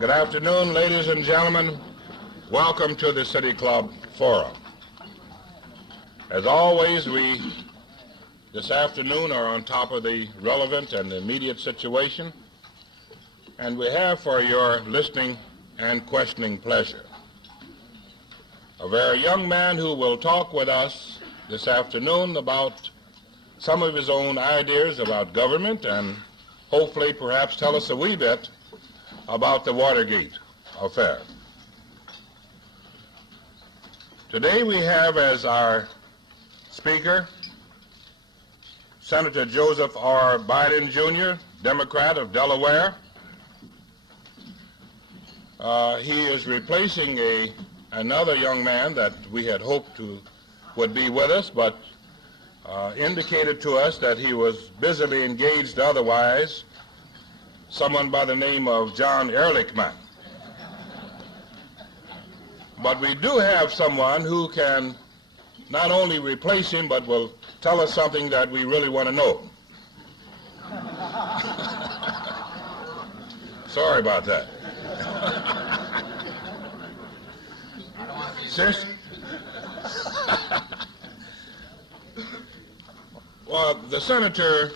Good afternoon, ladies and gentlemen. Welcome to the City Club Forum. As always, we this afternoon are on top of the relevant and immediate situation, and we have for your listening and questioning pleasure a very young man who will talk with us this afternoon about some of his own ideas about government and hopefully perhaps tell us a wee bit about the Watergate affair. Today we have as our speaker Senator Joseph R. Biden, Jr., Democrat of Delaware. He is replacing another young man that we had hoped would be with us, but indicated to us that he was busily engaged otherwise, someone by the name of John Ehrlichman. But we do have someone who can not only replace him, but will tell us something that we really want to know. Sorry about that. Well, the senator,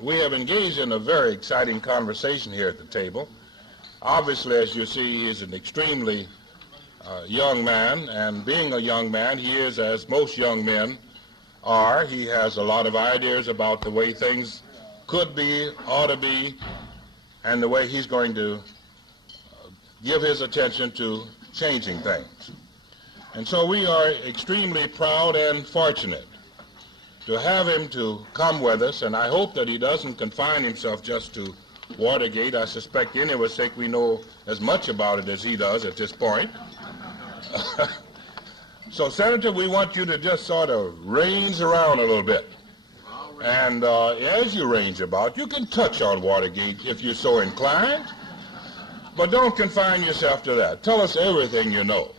we have engaged in a very exciting conversation here at the table. Obviously, as you see, he is an extremely young man, and being a young man, he is, as most young men are, he has a lot of ideas about the way things could be, ought to be, and the way he's going to give his attention to changing things. And so we are extremely proud and fortunate to have him to come with us, and I hope that he doesn't confine himself just to Watergate. I suspect any of us think we know as much about it as he does at this point. So, Senator, we want you to just sort of range around a little bit. And as you range about, you can touch on Watergate if you're so inclined, but don't confine yourself to that. Tell us everything you know.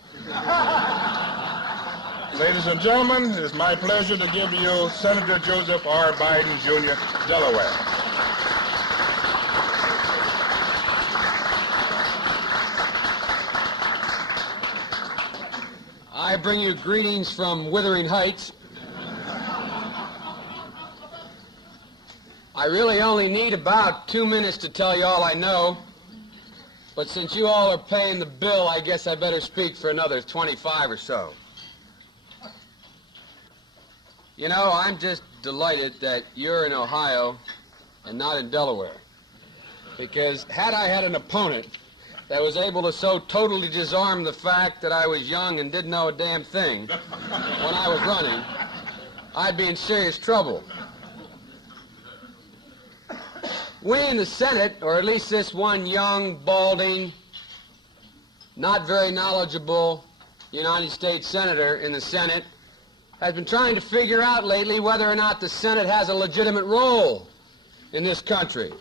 Ladies and gentlemen, it is my pleasure to give you Senator Joseph R. Biden, Jr., Delaware. I bring you greetings from Wuthering Heights. I really only need about 2 minutes to tell you all I know, but since you all are paying the bill, I guess I better speak for another 25 or so. You know, I'm just delighted that you're in Ohio and not in Delaware, because had I had an opponent that was able to so totally disarm the fact that I was young and didn't know a damn thing when I was running, I'd be in serious trouble. We in the Senate, or at least this one young, balding, not very knowledgeable United States Senator in the Senate, has been trying to figure out lately whether or not the Senate has a legitimate role in this country,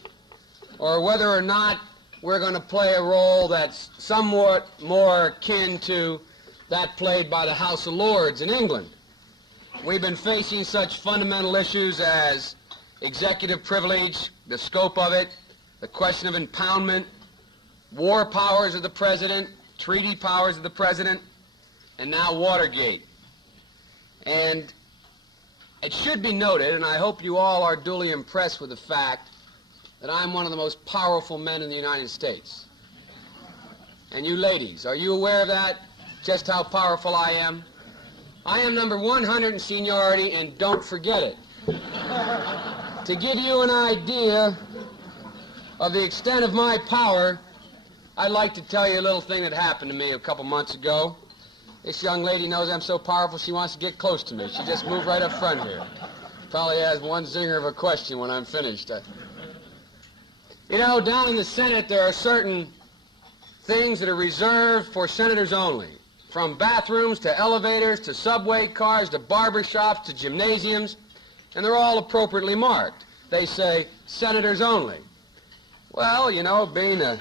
or whether or not we're going to play a role that's somewhat more akin to that played by the House of Lords in England. We've been facing such fundamental issues as executive privilege, the scope of it, the question of impoundment, war powers of the President, treaty powers of the President, and now Watergate. And it should be noted, and I hope you all are duly impressed with the fact, that I'm one of the most powerful men in the United States. And you ladies, are you aware of that? Just how powerful I am? I am number 100 in seniority, and don't forget it. To give you an idea of the extent of my power, I'd like to tell you a little thing that happened to me a couple months ago. This young lady knows I'm so powerful she wants to get close to me. She just moved right up front here. Probably has one zinger of a question when I'm finished. You know, down in the Senate there are certain things that are reserved for senators only. From bathrooms to elevators to subway cars to barber shops to gymnasiums, and they're all appropriately marked. They say, senators only. Well, you know, being a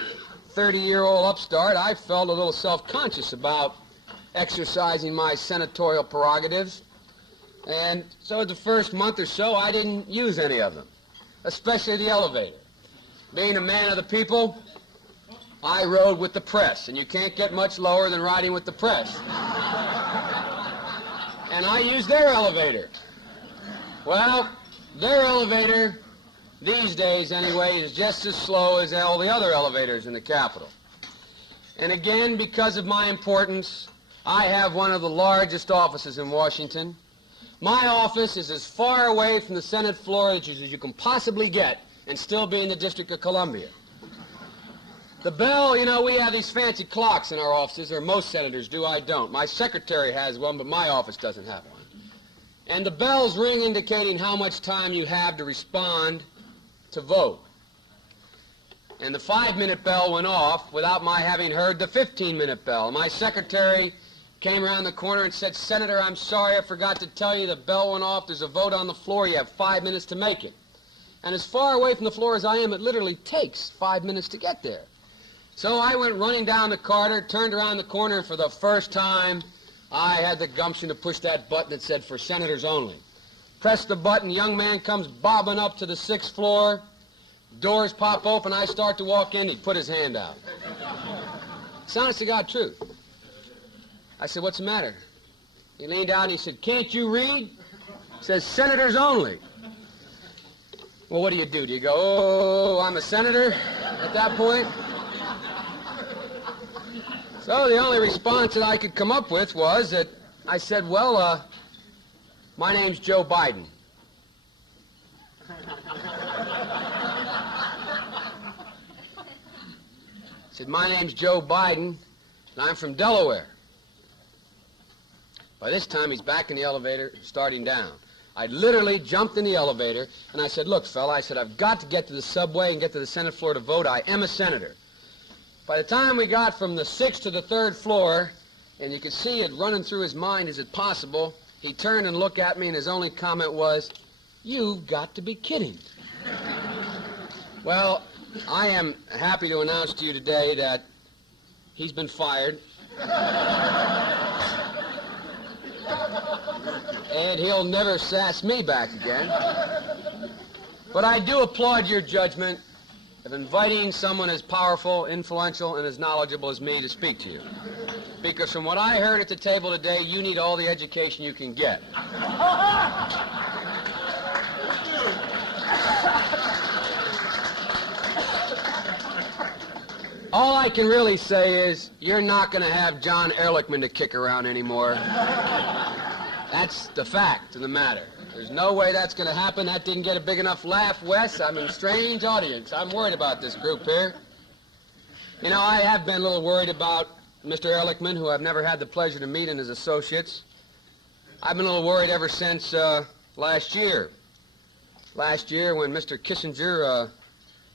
30-year-old upstart, I felt a little self-conscious about exercising my senatorial prerogatives. And so the first month or so, I didn't use any of them, especially the elevator. Being a man of the people, I rode with the press, and you can't get much lower than riding with the press. And I used their elevator. Well, their elevator, these days anyway, is just as slow as all the other elevators in the Capitol. And again, because of my importance, I have one of the largest offices in Washington. My office is as far away from the Senate floor as you can possibly get and still be in the District of Columbia. The bell, you know, we have these fancy clocks in our offices, or most senators do, I don't. My secretary has one, but my office doesn't have one. And the bells ring indicating how much time you have to respond to vote. And the 5-minute bell went off without my having heard the 15-minute bell. My secretary came around the corner and said, "Senator, I'm sorry, I forgot to tell you the bell went off. There's a vote on the floor. You have 5 minutes to make it." And as far away from the floor as I am, it literally takes 5 minutes to get there. So I went running down the corridor, turned around the corner, and for the first time, I had the gumption to push that button that said, "For senators only." Press the button, young man comes bobbing up to the 6th floor. Doors pop open, I start to walk in, he put his hand out. It's honest to God truth. I said, "What's the matter?" He leaned out and he said, "Can't you read?" It says, "Senators only." Well, what do? Do you go, "Oh, I'm a senator," at that point? So the only response that I could come up with was that I said, "Well, my name's Joe Biden." I said, "My name's Joe Biden, and I'm from Delaware." By this time, he's back in the elevator, starting down. I literally jumped in the elevator, and I said, "Look, fella," I said, "I've got to get to the subway and get to the Senate floor to vote. I am a senator." By the time we got from the 6th to the 3rd floor, and you could see it running through his mind, is it possible, he turned and looked at me, and his only comment was, "You've got to be kidding." Well, I am happy to announce to you today that he's been fired. And he'll never sass me back again. But I do applaud your judgment of inviting someone as powerful, influential, and as knowledgeable as me to speak to you. Because from what I heard at the table today, you need all the education you can get. All I can really say is you're not going to have John Ehrlichman to kick around anymore. That's the fact of the matter. There's no way that's going to happen. That didn't get a big enough laugh, Wes. I'm in a strange audience. I'm worried about this group here. You know, I have been a little worried about Mr. Ehrlichman, who I've never had the pleasure to meet, and his associates. I've been a little worried ever since last year. Last year when Mr. Kissinger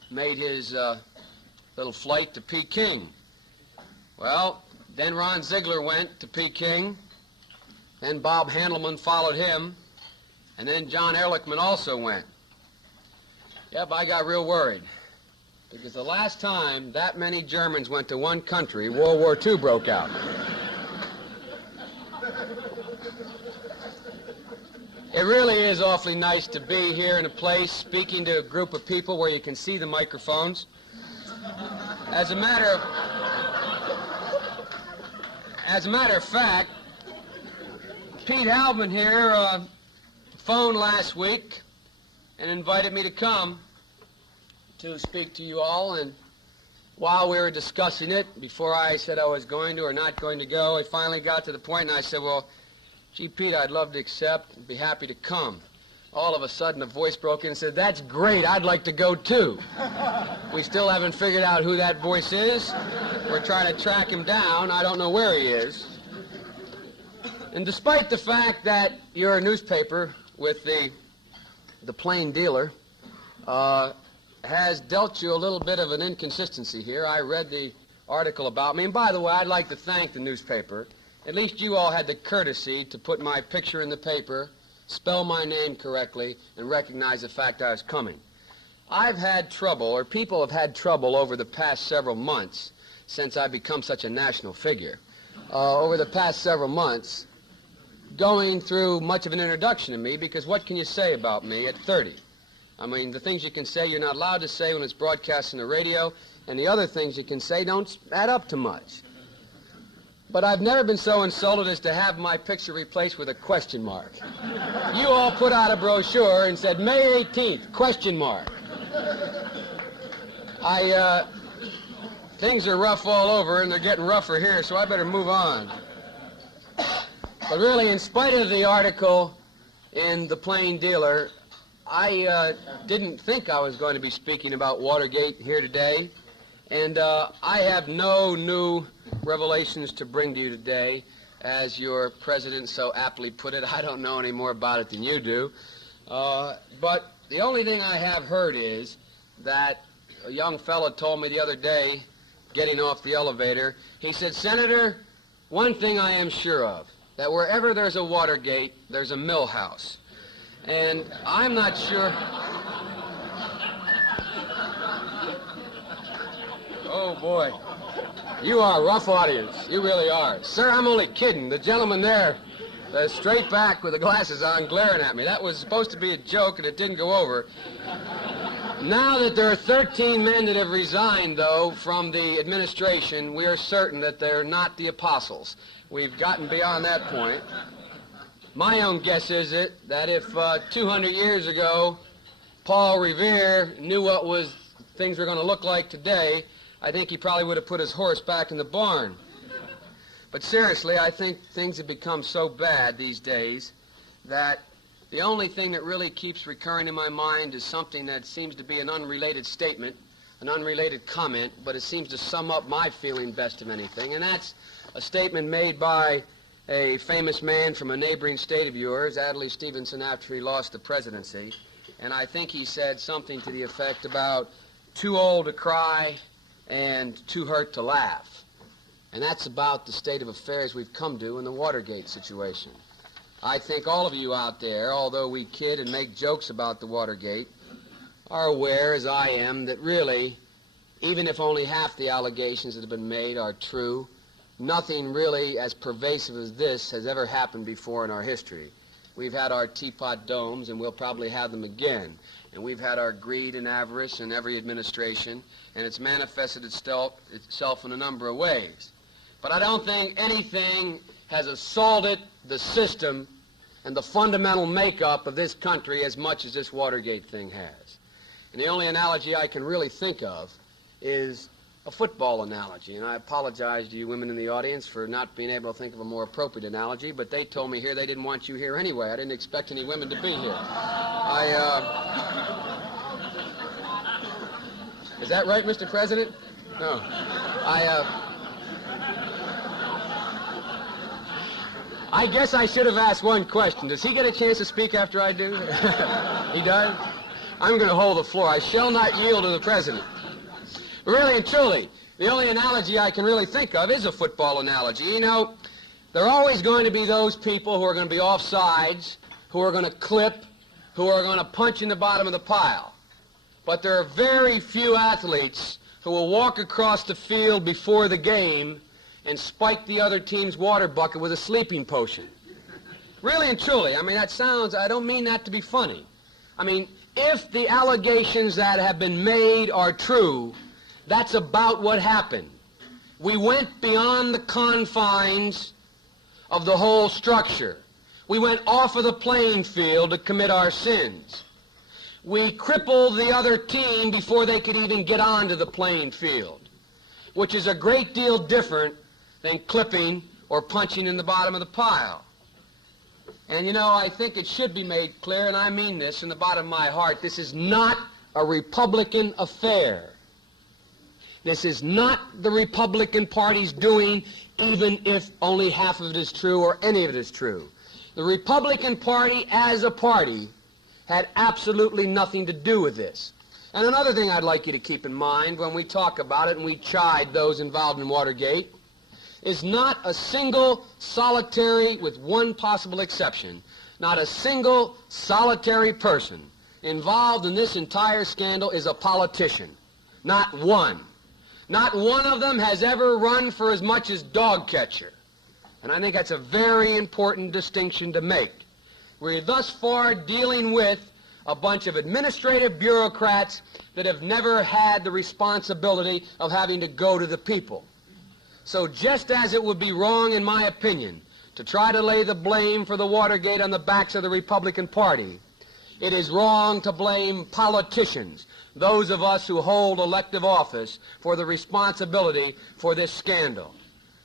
made his little flight to Peking. Well, then Ron Ziegler went to Peking, then Bob Handelman followed him, and then John Ehrlichman also went. Yep, I got real worried, because the last time that many Germans went to one country, World War II broke out. It really is awfully nice to be here in a place speaking to a group of people where you can see the microphones. As a matter of fact, Pete Halvin here phoned last week and invited me to come to speak to you all, and while we were discussing it, before I said I was going to or not going to go, I finally got to the point and I said, "Well, gee, Pete, I'd love to accept and be happy to come." All of a sudden, a voice broke in and said, "That's great, I'd like to go too." We still haven't figured out who that voice is. We're trying to track him down. I don't know where he is. And despite the fact that you're a newspaper with the plain dealer, has dealt you a little bit of an inconsistency here. I read the article about me, and by the way, I'd like to thank the newspaper. At least you all had the courtesy to put my picture in the paper, spell my name correctly, and recognize the fact I was coming. I've had trouble, or people have had trouble over the past several months, since I've become such a national figure, over the past several months, going through much of an introduction to me, because what can you say about me at 30? I mean, the things you can say you're not allowed to say when it's broadcast on the radio, and the other things you can say don't add up to much. But I've never been so insulted as to have my picture replaced with a question mark. You all put out a brochure and said, May 18th, question mark. Things are rough all over, and they're getting rougher here, so I better move on. But really, in spite of the article in The Plain Dealer, I didn't think I was going to be speaking about Watergate here today, and I have no new revelations to bring to you today. As your president so aptly put it, I don't know any more about it than you do. But the only thing I have heard is that a young fellow told me the other day, getting off the elevator, he said, Senator, one thing I am sure of, that wherever there's a Watergate, there's a mill house. And I'm not sure... Oh, boy. You are a rough audience. You really are. Sir, I'm only kidding. The gentleman there, straight back with the glasses on, glaring at me. That was supposed to be a joke, and it didn't go over. Now that there are 13 men that have resigned, though, from the administration, we are certain that they're not the apostles. We've gotten beyond that point. My own guess is that if 200 years ago Paul Revere knew what things were going to look like today, I think he probably would have put his horse back in the barn. But seriously, I think things have become so bad these days that the only thing that really keeps recurring in my mind is something that seems to be an unrelated statement, an unrelated comment, but it seems to sum up my feeling best of anything, and that's a statement made by a famous man from a neighboring state of yours, Adlai Stevenson, after he lost the presidency. And I think he said something to the effect about too old to cry and too hurt to laugh. And that's about the state of affairs we've come to in the Watergate situation. I think all of you out there, although we kid and make jokes about the Watergate, are aware, as I am, that really, even if only half the allegations that have been made are true, nothing really as pervasive as this has ever happened before in our history. We've had our teapot domes, and we'll probably have them again. And we've had our greed and avarice in every administration, and it's manifested itself in a number of ways. But I don't think anything has assaulted the system and the fundamental makeup of this country as much as this Watergate thing has. And the only analogy I can really think of is a football analogy, and I apologize to you women in the audience for not being able to think of a more appropriate analogy, but they told me here they didn't want you here anyway. I didn't expect any women to be here. Is that right, Mr. President? No. I guess I should have asked one question. Does he get a chance to speak after I do? He does? I'm going to hold the floor. I shall not yield to the President. Really and truly, the only analogy I can really think of is a football analogy. You know, there are always going to be those people who are going to be offsides, who are going to clip, who are going to punch in the bottom of the pile. But there are very few athletes who will walk across the field before the game and spike the other team's water bucket with a sleeping potion. Really and truly, I mean, that sounds, I don't mean that to be funny. I mean, if the allegations that have been made are true, that's about what happened. We went beyond the confines of the whole structure. We went off of the playing field to commit our sins. We crippled the other team before they could even get onto the playing field, which is a great deal different than clipping or punching in the bottom of the pile. And you know, I think it should be made clear, and I mean this in the bottom of my heart, this is not a Republican affair. This is not the Republican Party's doing, even if only half of it is true or any of it is true. The Republican Party as a party had absolutely nothing to do with this. And another thing I'd like you to keep in mind when we talk about it and we chide those involved in Watergate is not a single solitary, with one possible exception, not a single solitary person involved in this entire scandal is a politician. Not one. Not one of them has ever run for as much as dog catcher. And I think that's a very important distinction to make. We're thus far dealing with a bunch of administrative bureaucrats that have never had the responsibility of having to go to the people. So just as it would be wrong, in my opinion, to try to lay the blame for the Watergate on the backs of the Republican Party, it is wrong to blame politicians, those of us who hold elective office, for the responsibility for this scandal.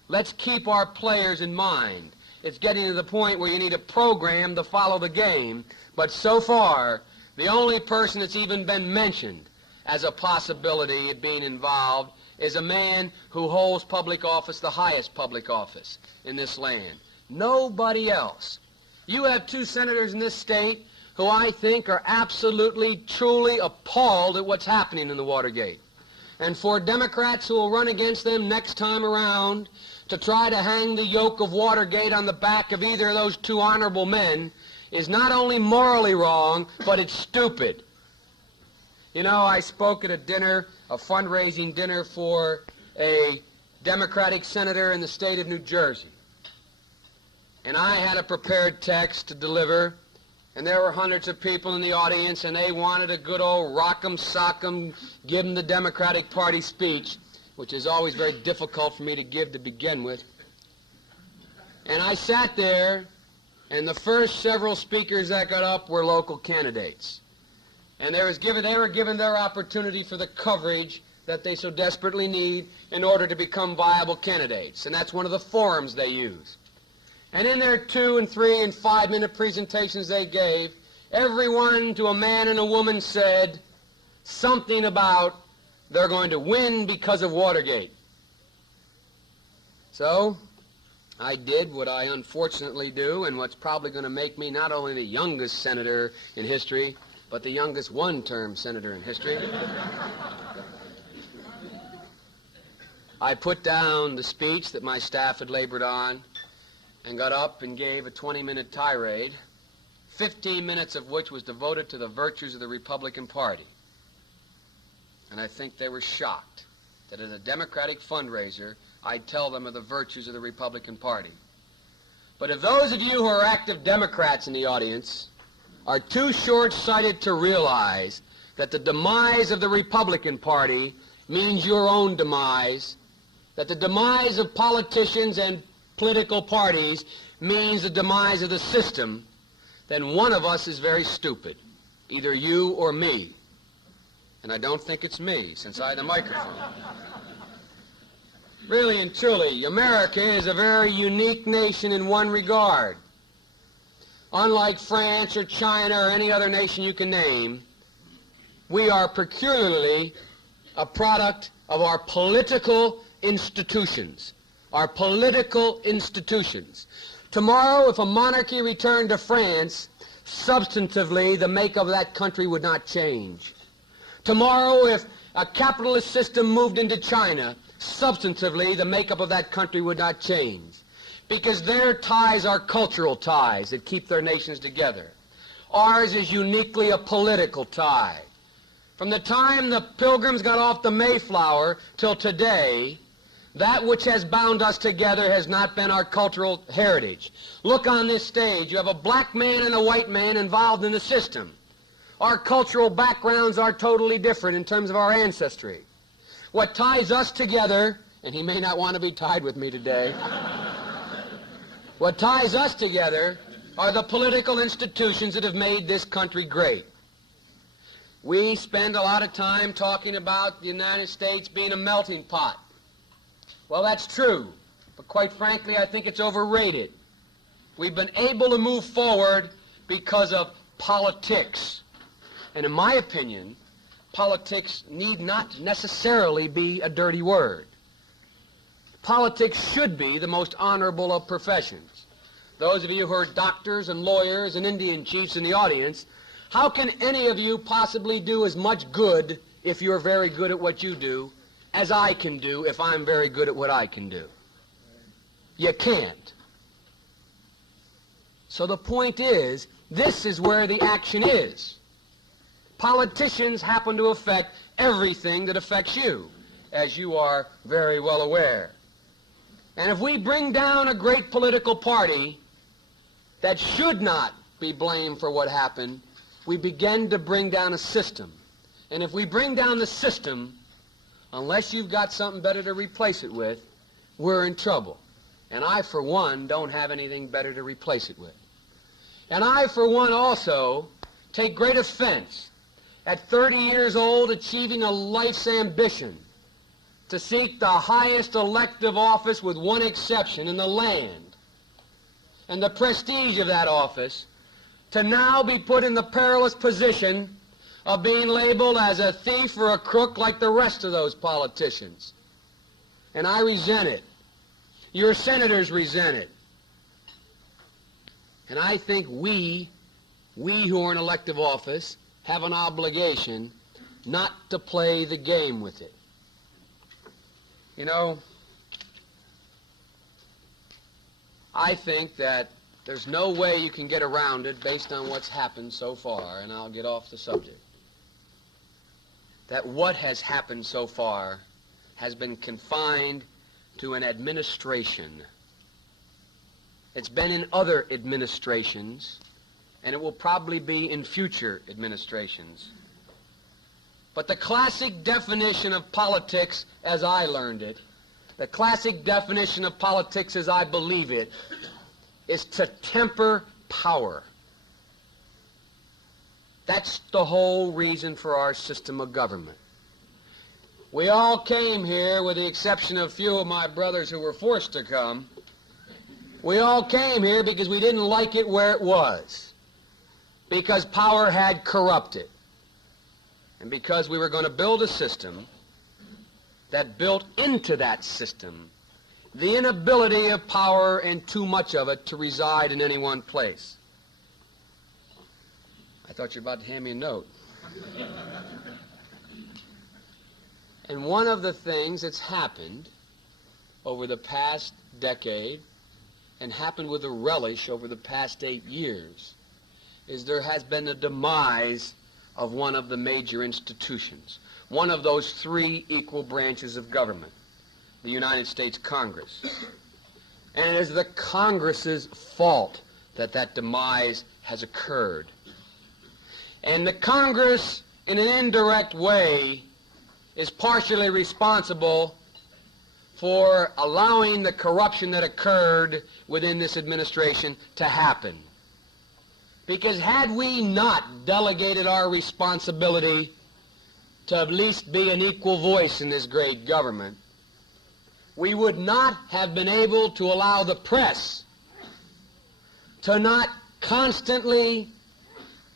Let's keep our players in mind. It's getting to the point where you need a program to follow the game, but so far, the only person that's even been mentioned as a possibility of being involved is a man who holds public office, the highest public office in this land. Nobody else. You have two senators in this state who I think are absolutely, truly appalled at what's happening in the Watergate. And for Democrats who will run against them next time around to try to hang the yoke of Watergate on the back of either of those two honorable men is not only morally wrong, but it's stupid. You know, I spoke at a dinner, a fundraising dinner for a Democratic senator in the state of New Jersey. And I had a prepared text to deliver, and there were hundreds of people in the audience, and they wanted a good old rock'em sock'em, give them the Democratic Party speech, which is always very difficult for me to give to begin with. And I sat there, and the first several speakers that got up were local candidates. And they were given their opportunity for the coverage that they so desperately need in order to become viable candidates. And that's one of the forums they use. And in their 2 and 3 and 5 minute presentations they gave, everyone to a man and a woman said something about they're going to win because of Watergate. So I did what I unfortunately do, and what's probably going to make me not only the youngest senator in history, but the youngest one-term senator in history. I put down the speech that my staff had labored on and got up and gave a 20-minute tirade, 15 minutes of which was devoted to the virtues of the Republican Party. And I think they were shocked that at a Democratic fundraiser, I'd tell them of the virtues of the Republican Party. But if those of you who are active Democrats in the audience are too short-sighted to realize that the demise of the Republican Party means your own demise, that the demise of politicians and political parties means the demise of the system, then one of us is very stupid, either you or me. And I don't think it's me, since I have the microphone. Really and truly, America is a very unique nation in one regard. Unlike France or China or any other nation you can name, we are peculiarly a product of our political institutions. Our political institutions. Tomorrow, if a monarchy returned to France, substantively the makeup of that country would not change. Tomorrow, if a capitalist system moved into China, substantively the makeup of that country would not change. Because their ties are cultural ties that keep their nations together. Ours is uniquely a political tie. From the time the Pilgrims got off the Mayflower till today, that which has bound us together has not been our cultural heritage. Look on this stage. You have a black man and a white man involved in the system. Our cultural backgrounds are totally different in terms of our ancestry. What ties us together, and he may not want to be tied with me today, what ties us together are the political institutions that have made this country great. We spend a lot of time talking about the United States being a melting pot. Well, that's true, but quite frankly, I think it's overrated. We've been able to move forward because of politics. And in my opinion, politics need not necessarily be a dirty word. Politics should be the most honorable of professions. Those of you who are doctors and lawyers and Indian chiefs in the audience, how can any of you possibly do as much good if you're very good at what you do as I can do if I'm very good at what I can do? You can't. So the point is, this is where the action is. Politicians happen to affect everything that affects you, as you are very well aware. And if we bring down a great political party that should not be blamed for what happened, we begin to bring down a system. And if we bring down the system, unless you've got something better to replace it with, we're in trouble. And I, for one, don't have anything better to replace it with. And I, for one, also take great offense at 30 years old achieving a life's ambition to seek the highest elective office with one exception in the land, and the prestige of that office, to now be put in the perilous position of being labeled as a thief or a crook like the rest of those politicians. And I resent it. Your senators resent it. And I think we who are in elective office have an obligation not to play the game with it. You know, I think that there's no way you can get around it based on what's happened so far, and I'll get off the subject. That what has happened so far has been confined to an administration. It's been in other administrations, and it will probably be in future administrations. But the classic definition of politics, as I learned it, the classic definition of politics as I believe it, is to temper power. That's the whole reason for our system of government. We all came here, with the exception of a few of my brothers who were forced to come. We all came here because we didn't like it where it was, because power had corrupted, and because we were going to build a system that built into that system the inability of power and too much of it to reside in any one place. I thought you were about to hand me a note. And one of the things that's happened over the past decade, and happened with a relish over the past 8 years, is there has been a demise of one of the major institutions, one of those three equal branches of government, the United States Congress. And it is the Congress's fault that that demise has occurred. And the Congress, in an indirect way, is partially responsible for allowing the corruption that occurred within this administration to happen. Because had we not delegated our responsibility to at least be an equal voice in this great government, we would not have been able to allow the press to not constantly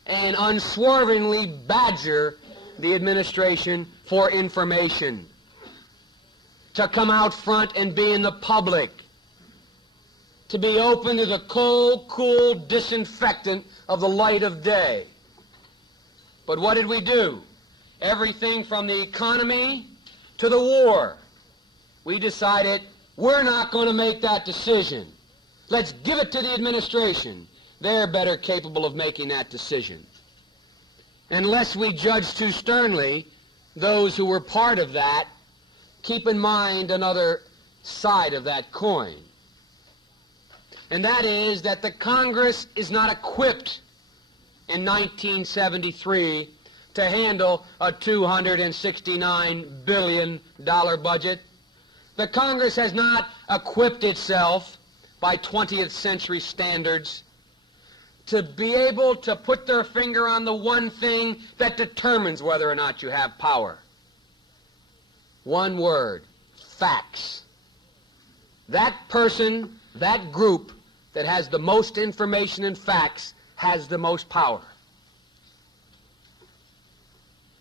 and unswervingly badger the administration for information, to come out front and be in the public, to be open to the cold, cool disinfectant of the light of day. But what did we do? Everything from the economy to the war. We decided we're not going to make that decision. Let's give it to the administration. They're better capable of making that decision. Unless we judge too sternly those who were part of that, keep in mind another side of that coin. And that is that the Congress is not equipped in 1973 to handle a $269 billion budget. The Congress has not equipped itself by 20th century standards to be able to put their finger on the one thing that determines whether or not you have power. One word: facts. That person, that group that has the most information and facts has the most power.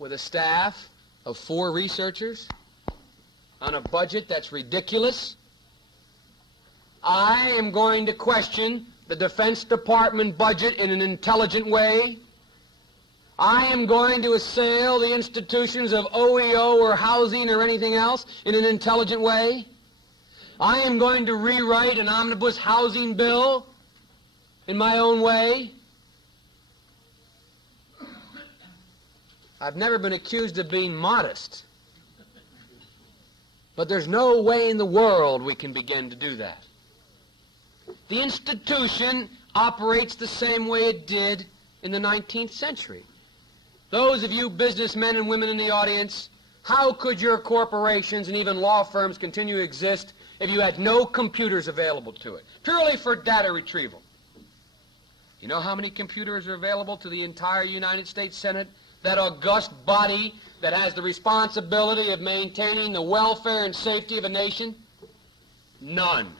With a staff of 4 researchers on a budget that's ridiculous, I am going to question the Defense Department budget in an intelligent way. I am going to assail the institutions of OEO or housing or anything else in an intelligent way. I am going to rewrite an omnibus housing bill in my own way. I've never been accused of being modest, but there's no way in the world we can begin to do that. The institution operates the same way it did in the 19th century. Those of you businessmen and women in the audience, how could your corporations and even law firms continue to exist if you had no computers available to it, purely for data retrieval? You know how many computers are available to the entire United States Senate, that august body that has the responsibility of maintaining the welfare and safety of a nation? None,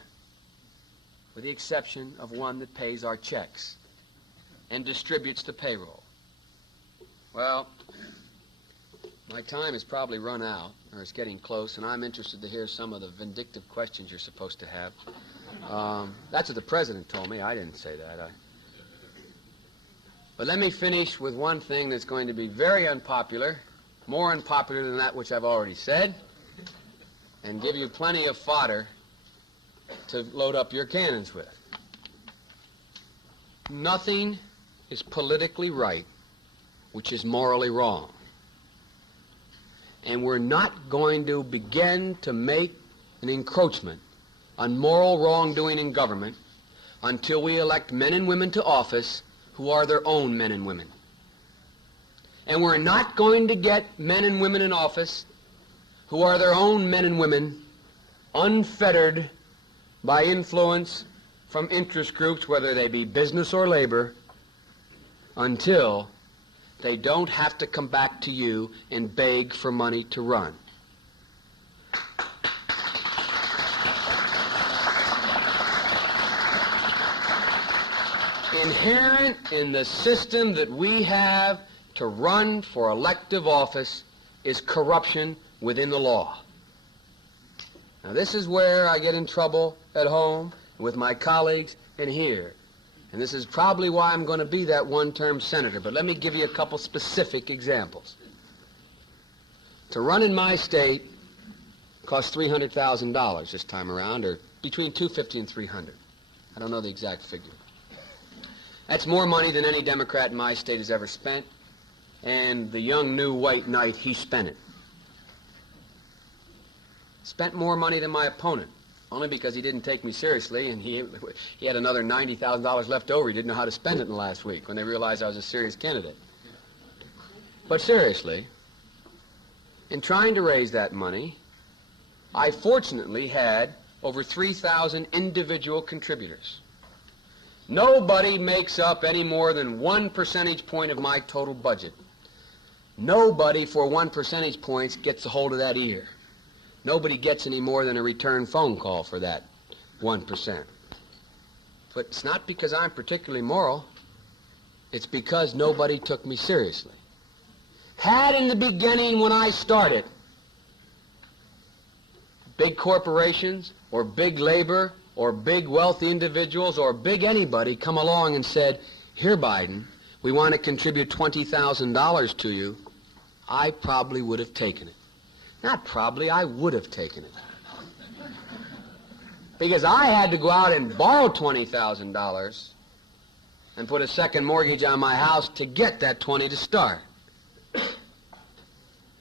with the exception of one that pays our checks and distributes the payroll. Well, my time has probably run out, or it's getting close, and I'm interested to hear some of the vindictive questions you're supposed to have. That's what the President told me. I didn't say that. But let me finish with one thing that's going to be very unpopular, more unpopular than that which I've already said, and give you plenty of fodder to load up your cannons with. Nothing is politically right which is morally wrong. And we're not going to begin to make an encroachment on moral wrongdoing in government until we elect men and women to office who are their own men and women. And we're not going to get men and women in office who are their own men and women, unfettered by influence from interest groups, whether they be business or labor, until they don't have to come back to you and beg for money to run. Inherent in the system that we have to run for elective office is corruption within the law. Now, this is where I get in trouble at home with my colleagues and here. And this is probably why I'm going to be that one-term senator. But let me give you a couple specific examples. To run in my state costs $300,000 this time around, or between $250,000 and $300,000. I don't know the exact figure. That's more money than any Democrat in my state has ever spent, and the young new white knight, he spent it. Spent more money than my opponent, only because he didn't take me seriously, and he had another $90,000 left over. He didn't know how to spend it in the last week when they realized I was a serious candidate. But seriously, in trying to raise that money, I fortunately had over 3,000 individual contributors. Nobody makes up any more than 1 percentage point of my total budget. Nobody for 1 percentage point gets a hold of that ear. Nobody gets any more than a return phone call for that 1%. But it's not because I'm particularly moral. It's because nobody took me seriously. Had in the beginning when I started, big corporations or big labor or big wealthy individuals or big anybody come along and said, "Here, Biden, we want to contribute $20,000 to you," I probably would have taken it. Not probably, I would have taken it. Because I had to go out and borrow $20,000 and put a second mortgage on my house to get that 20 to start.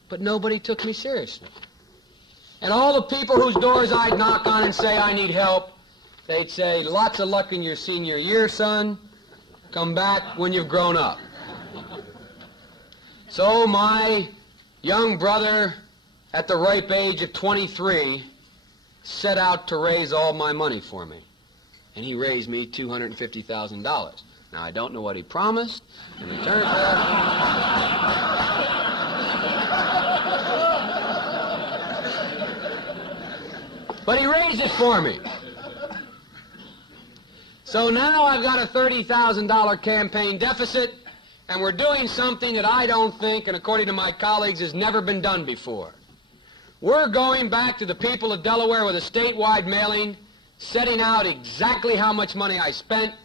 But nobody took me seriously. And all the people whose doors I'd knock on and say, "I need help," they'd say, "Lots of luck in your senior year, son. Come back when you've grown up." So my young brother, at the ripe age of 23, set out to raise all my money for me. And he raised me $250,000. Now, I don't know what he promised in return for that. But he raised it for me. So now I've got a $30,000 campaign deficit, and we're doing something that I don't think, and according to my colleagues, has never been done before. We're going back to the people of Delaware with a statewide mailing, setting out exactly how much money I spent,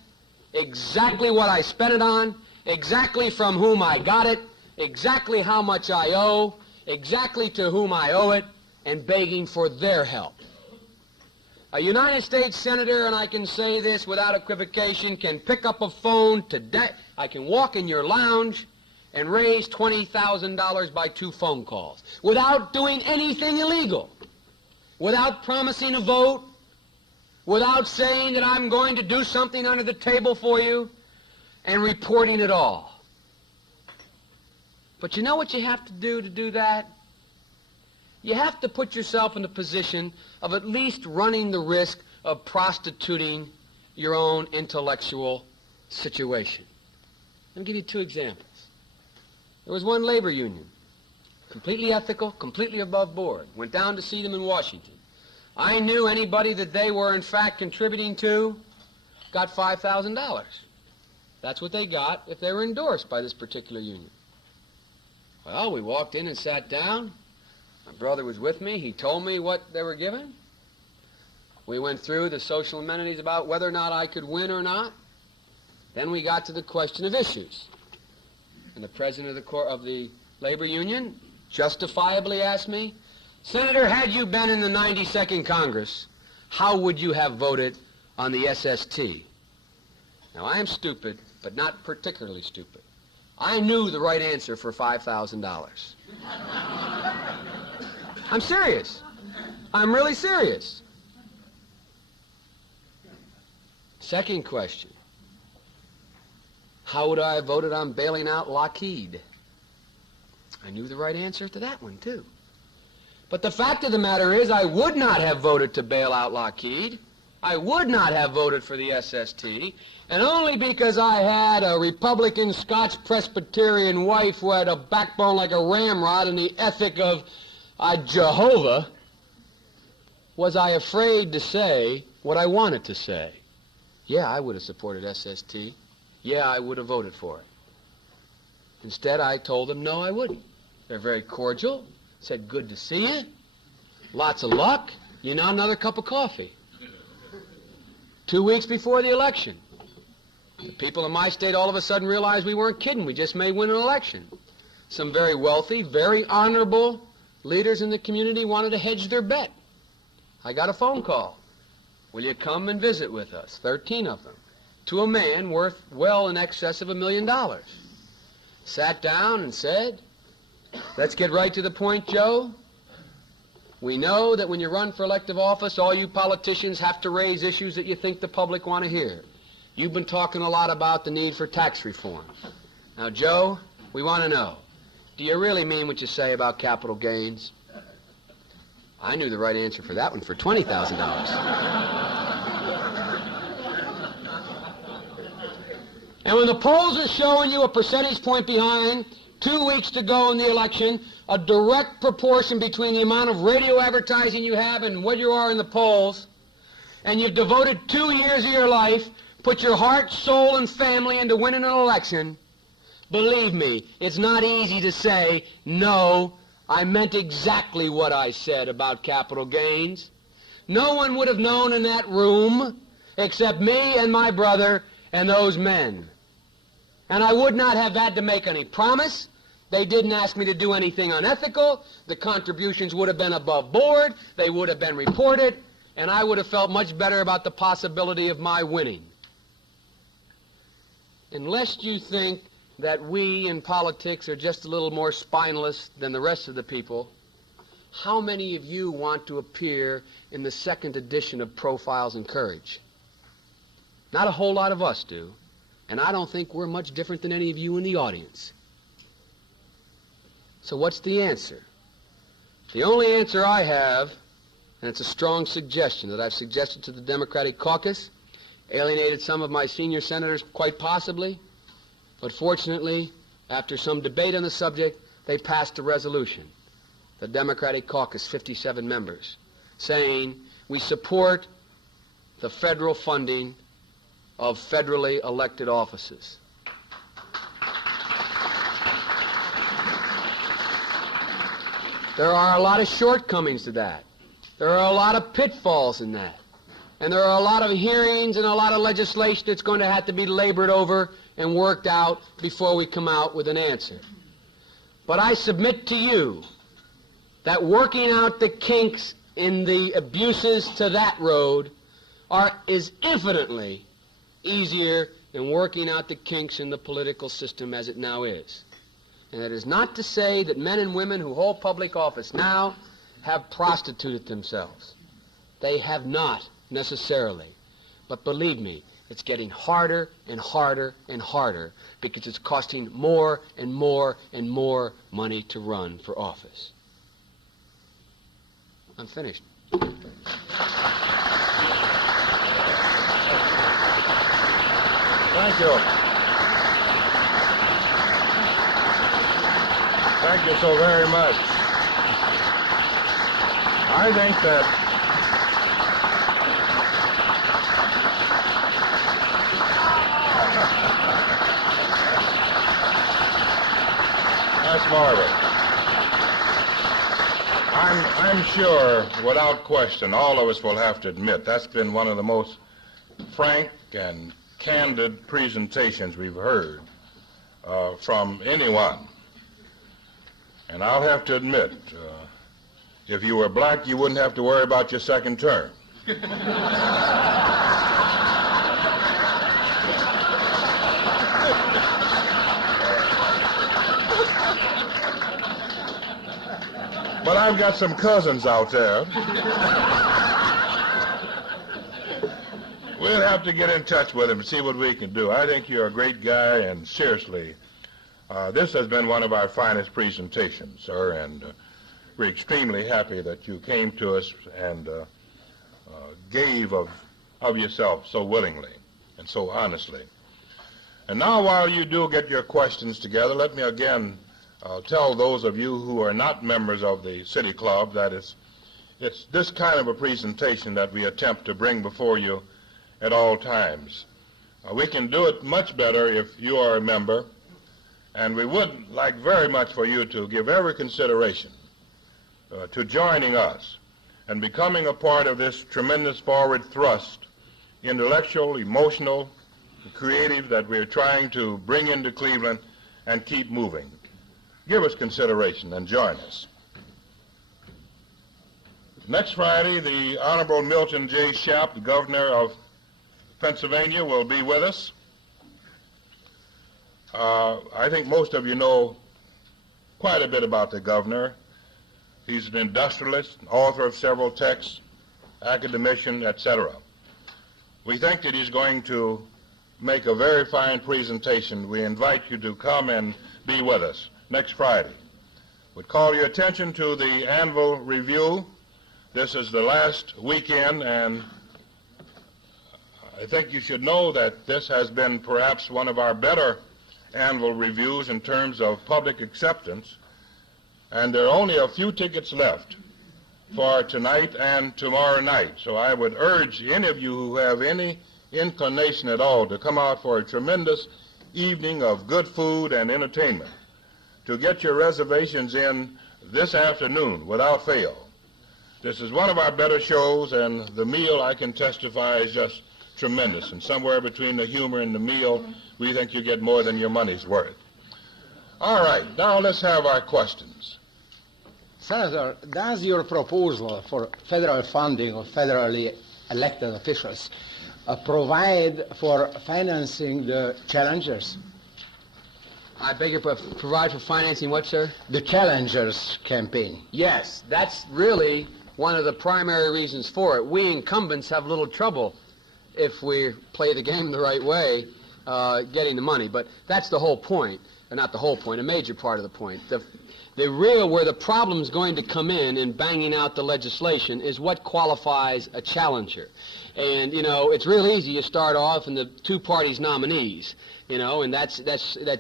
exactly what I spent it on, exactly from whom I got it, exactly how much I owe, exactly to whom I owe it, and begging for their help. A United States Senator, and I can say this without equivocation, can pick up a phone today. I can walk in your lounge and raise $20,000 by 2 phone calls without doing anything illegal, without promising a vote, without saying that I'm going to do something under the table for you. and reporting it all. But you know what you have to do that? You have to put yourself in the position of at least running the risk of prostituting your own intellectual situation. Let me give you two examples. There was one labor union, completely ethical, completely above board. Went down to see them in Washington. I knew anybody that they were in fact contributing to got $5,000. That's what they got if they were endorsed by this particular union. Well, we walked in and sat down. My brother was with me. He told me what they were given. We went through the social amenities about whether or not I could win or not. Then we got to the question of issues. And the president of the labor union justifiably asked me, Senator, had you been in the 92nd Congress, how would you have voted on the SST? Now, I am stupid, but not particularly stupid. I knew the right answer for $5,000. I'm serious. I'm really serious. Second question. How would I have voted on bailing out Lockheed? I knew the right answer to that one, too. But the fact of the matter is I would not have voted to bail out Lockheed. I would not have voted for the SST, and only because I had a Republican Scotch Presbyterian wife who had a backbone like a ramrod and the ethic of Jehovah, was I afraid to say what I wanted to say. Yeah, I would have supported SST. Yeah, I would have voted for it. Instead, I told them, no, I wouldn't. They're very cordial, said, good to see you, lots of luck, you know, another cup of coffee. 2 weeks before the election, the people in my state all of a sudden realized we weren't kidding. We just may win an election. Some very wealthy, very honorable leaders in the community wanted to hedge their bet. I got a phone call. Will you come and visit with us? 13 of them. To a man worth well in excess of $1 million. Sat down and said, let's get right to the point, Joe. We know that when you run for elective office, all you politicians have to raise issues that you think the public want to hear. You've been talking a lot about the need for tax reform. Now, Joe, we want to know, do you really mean what you say about capital gains? I knew the right answer for that one for $20,000. And when the polls are showing you a percentage point behind, 2 weeks to go in the election, a direct proportion between the amount of radio advertising you have and what you are in the polls, and you've devoted 2 years of your life, put your heart, soul, and family into winning an election, believe me, it's not easy to say, no, I meant exactly what I said about capital gains. No one would have known in that room except me and my brother and those men. And I would not have had to make any promise. They didn't ask me to do anything unethical. The contributions would have been above board. They would have been reported. And I would have felt much better about the possibility of my winning. Unless you think that we in politics are just a little more spineless than the rest of the people, how many of you want to appear in the second edition of Profiles in Courage? Not a whole lot of us do. And I don't think we're much different than any of you in the audience. So what's the answer? The only answer I have, and it's a strong suggestion that I've suggested to the Democratic caucus, alienated some of my senior senators quite possibly, but fortunately, after some debate on the subject, they passed a resolution, the Democratic caucus, 57 members, saying we support the federal funding of federally elected offices. There are a lot of shortcomings to that. There are a lot of pitfalls in that. And there are a lot of hearings and a lot of legislation that's going to have to be labored over and worked out before we come out with an answer. But I submit to you that working out the kinks in the abuses to that road is infinitely easier than working out the kinks in the political system as it now is. And that is not to say that men and women who hold public office now have prostituted themselves. They have not necessarily. But believe me, It's getting harder and harder and harder because it's costing more and more and more money to run for office. I'm finished. Thank you. Thank you so very much. I think that that's marvelous. I'm sure, without question, all of us will have to admit that's been one of the most frank and candid presentations we've heard from anyone. And I'll have to admit, if you were black, you wouldn't have to worry about your second term. But I've got some cousins out there. We'll have to get in touch with him and see what we can do. I think you're a great guy, and seriously, this has been one of our finest presentations, sir, and we're extremely happy that you came to us and gave of yourself so willingly and so honestly. And now, while you do get your questions together, let me again tell those of you who are not members of the City Club that it's this kind of a presentation that we attempt to bring before you at all times. We can do it much better if you are a member, and we would like very much for you to give every consideration to joining us and becoming a part of this tremendous forward thrust, intellectual, emotional, creative, that we're trying to bring into Cleveland and keep moving. Give us consideration and join us. Next Friday, the Honorable Milton J. Shapp, the Governor of Pennsylvania, will be with us. I think most of you know quite a bit about the governor. He's an industrialist, author of several texts, academician, etc. We think that he's going to make a very fine presentation. We invite you to come and be with us next Friday. We'd call your attention to the Anvil Review. This is the last weekend, and I think you should know that this has been perhaps one of our better Anvil Reviews in terms of public acceptance, and there are only a few tickets left for tonight and tomorrow night. So I would urge any of you who have any inclination at all to come out for a tremendous evening of good food and entertainment, to get your reservations in this afternoon without fail. This is one of our better shows, and the meal, I can testify, is just tremendous. And somewhere between the humor and the meal, we think you get more than your money's worth. All right, now let's have our questions. Senator, does your proposal for federal funding of federally elected officials provide for financing the challengers? I beg your pardon, provide for financing what, sir? The challengers campaign. Yes, that's really one of the primary reasons for it. We incumbents have little trouble, if we play the game the right way, getting the money. But that's the whole point. Not the whole point, a major part of the point. Where the problem's going to come in banging out the legislation is what qualifies a challenger. And, you know, it's real easy. You start off in the two parties' nominees, you know, and that's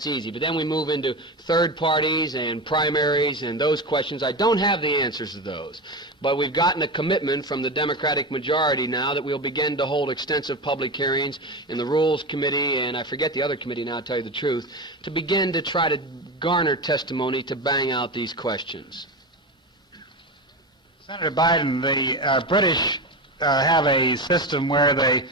easy. But then we move into third parties and primaries and those questions. I don't have the answers to those. But we've gotten a commitment from the Democratic majority now that we'll begin to hold extensive public hearings in the Rules Committee, and I forget the other committee now, to tell you the truth, to begin to try to garner testimony to bang out these questions. Senator Biden, the British have a system where they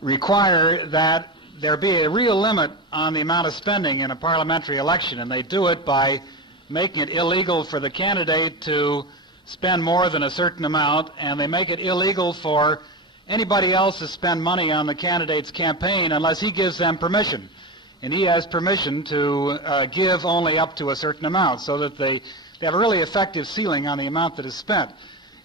require that there be a real limit on the amount of spending in a parliamentary election, and they do it by making it illegal for the candidate to spend more than a certain amount, and they make it illegal for anybody else to spend money on the candidate's campaign unless he gives them permission. And he has permission to give only up to a certain amount, so that they have a really effective ceiling on the amount that is spent.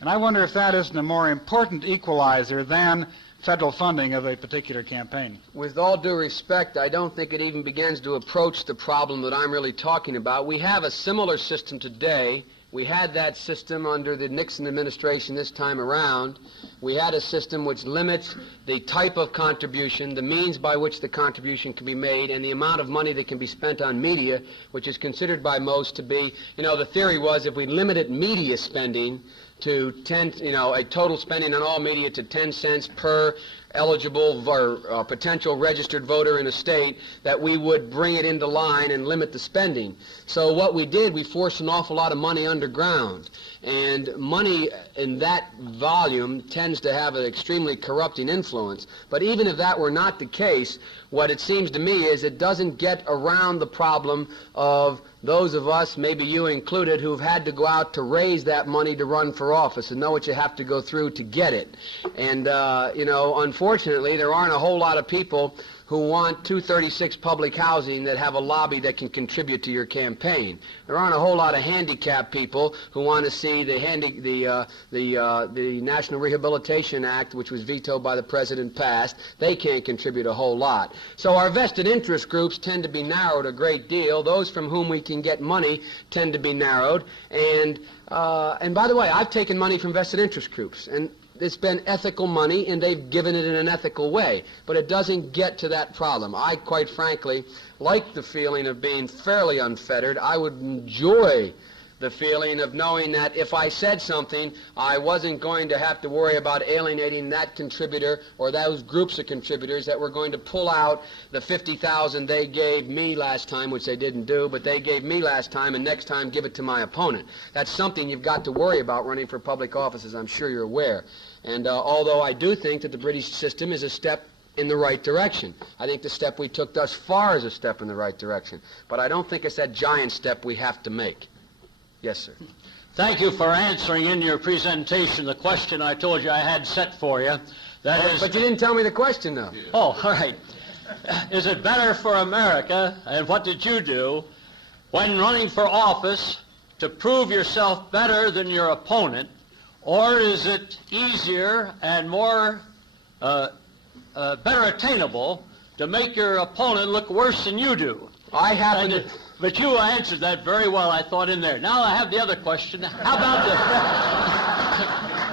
And I wonder if that isn't a more important equalizer than federal funding of a particular campaign. With all due respect, I don't think it even begins to approach the problem that I'm really talking about. We have a similar system today. We had that system under the Nixon administration this time around. We had a system which limits the type of contribution, the means by which the contribution can be made, and the amount of money that can be spent on media, which is considered by most to be, the theory was if we limited media spending to a total spending on all media to 10 cents per eligible or potential registered voter in a state, that we would bring it into line and limit the spending. So what we did, we forced an awful lot of money underground. And money in that volume tends to have an extremely corrupting influence. But even if that were not the case, what it seems to me is it doesn't get around the problem of those of us, maybe you included, who've had to go out to raise that money to run for office and know what you have to go through to get it. And, unfortunately, there aren't a whole lot of people who want 236 public housing that have a lobby that can contribute to your campaign. There aren't a whole lot of handicapped people who want to see the National Rehabilitation Act, which was vetoed by the president, passed. They can't contribute a whole lot. So our vested interest groups tend to be narrowed a great deal. Those from whom we can get money tend to be narrowed. And by the way, I've taken money from vested interest groups, and it's been ethical money, and they've given it in an ethical way. But it doesn't get to that problem. I, quite frankly, like the feeling of being fairly unfettered. I would enjoy the feeling of knowing that if I said something, I wasn't going to have to worry about alienating that contributor or those groups of contributors that were going to pull out the $50,000 they gave me last time, which they didn't do, but they gave me last time, and next time give it to my opponent. That's something you've got to worry about running for public office, as I'm sure you're aware. And although I do think that the British system is a step in the right direction, I think the step we took thus far is a step in the right direction. But I don't think it's that giant step we have to make. Yes, sir. Thank you for answering in your presentation the question I told you I had set for you. That is, but you didn't tell me the question, though. Oh, all right. Is it better for America, and what did you do, when running for office, to prove yourself better than your opponent, or is it easier and more better attainable to make your opponent look worse than you do? I happen to... But you answered that very well, I thought, in there. Now I have the other question. How about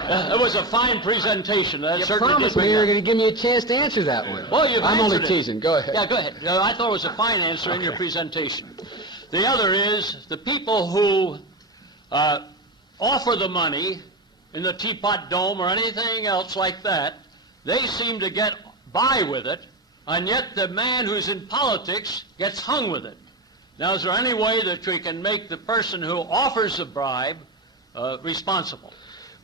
the... It was a fine presentation. You promised me you were going to give me a chance to answer that one. Well, you've I'm only answered it. teasing. Go ahead. Yeah, go ahead. I thought it was a fine answer in your presentation. The other is the people who offer the money in the Teapot Dome or anything else like that, they seem to get by with it, and yet the man who's in politics gets hung with it. Now, is there any way that we can make the person who offers the bribe responsible?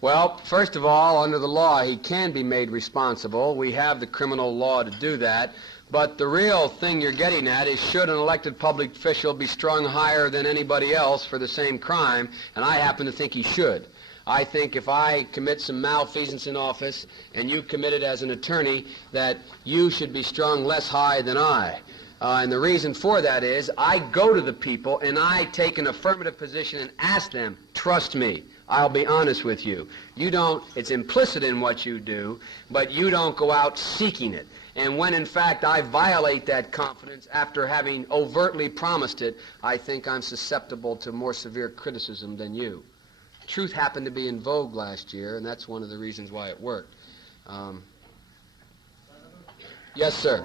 Well, first of all, under the law, he can be made responsible. We have the criminal law to do that. But the real thing you're getting at is, should an elected public official be strung higher than anybody else for the same crime? And I happen to think he should. I think if I commit some malfeasance in office and you commit it as an attorney, that you should be strung less high than I. And the reason for that is I go to the people and I take an affirmative position and ask them, trust me, I'll be honest with you. You don't, it's implicit in what you do, but you don't go out seeking it. And when in fact I violate that confidence after having overtly promised it, I think I'm susceptible to more severe criticism than you. Truth happened to be in vogue last year, and that's one of the reasons why it worked. Yes, sir.